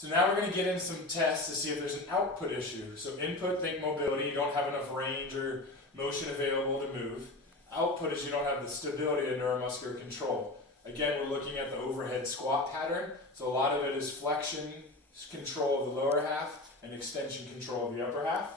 So now we're going to get into some tests to see if there's an output issue. So input, think mobility, you don't have enough range or motion available to move. Output is you don't have the stability of neuromuscular control. Again, we're looking at the overhead squat pattern. So a lot of it is flexion control of the lower half and extension control of the upper half.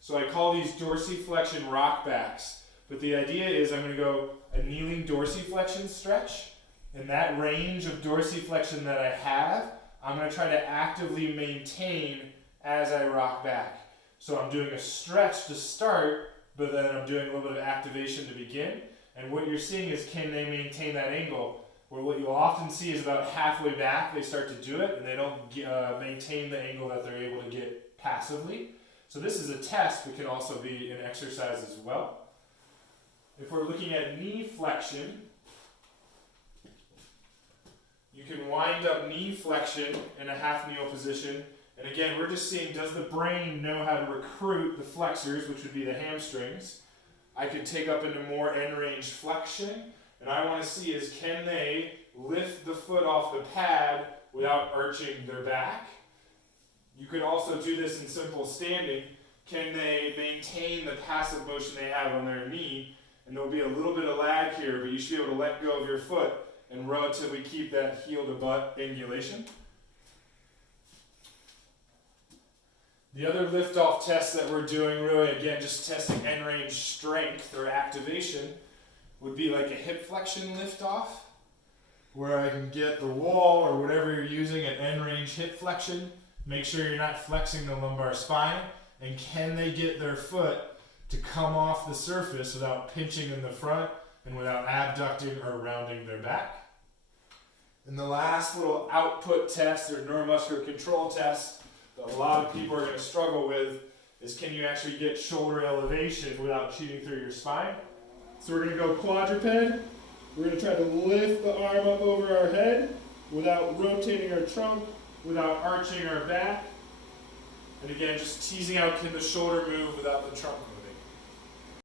So I call these dorsiflexion rock backs. But the idea is I'm going to go a kneeling dorsiflexion stretch. And that range of dorsiflexion that I have, I'm going to try to actively maintain as I rock back. So I'm doing a stretch to start, but then I'm doing a little bit of activation to begin. And what you're seeing is, can they maintain that angle? Where what you'll often see is about halfway back, they start to do it, and they don't maintain the angle that they're able to get passively. So this is a test, but can also be an exercise as well. If we're looking at knee flexion, you can wind up knee flexion in a half kneel position. And again, we're just seeing, does the brain know how to recruit the flexors, which would be the hamstrings? I could take up into more end range flexion. And I want to see is, can they lift the foot off the pad without arching their back? You could also do this in simple standing. Can they maintain the passive motion they have on their knee? And there'll be a little bit of lag here, but you should be able to let go of your foot and relatively keep that heel to butt angulation. The other lift-off test that we're doing, really, again, just testing end range strength or activation, would be like a hip flexion lift-off, where I can get the wall or whatever you're using at end range hip flexion. Make sure you're not flexing the lumbar spine, and can they get their foot to come off the surface without pinching in the front and without abducting or rounding their back. And the last little output test or neuromuscular control test that a lot of people are going to struggle with is, can you actually get shoulder elevation without cheating through your spine? So we're going to go quadruped. We're going to try to lift the arm up over our head without rotating our trunk, without arching our back. And again, just teasing out, can the shoulder move without the trunk moving?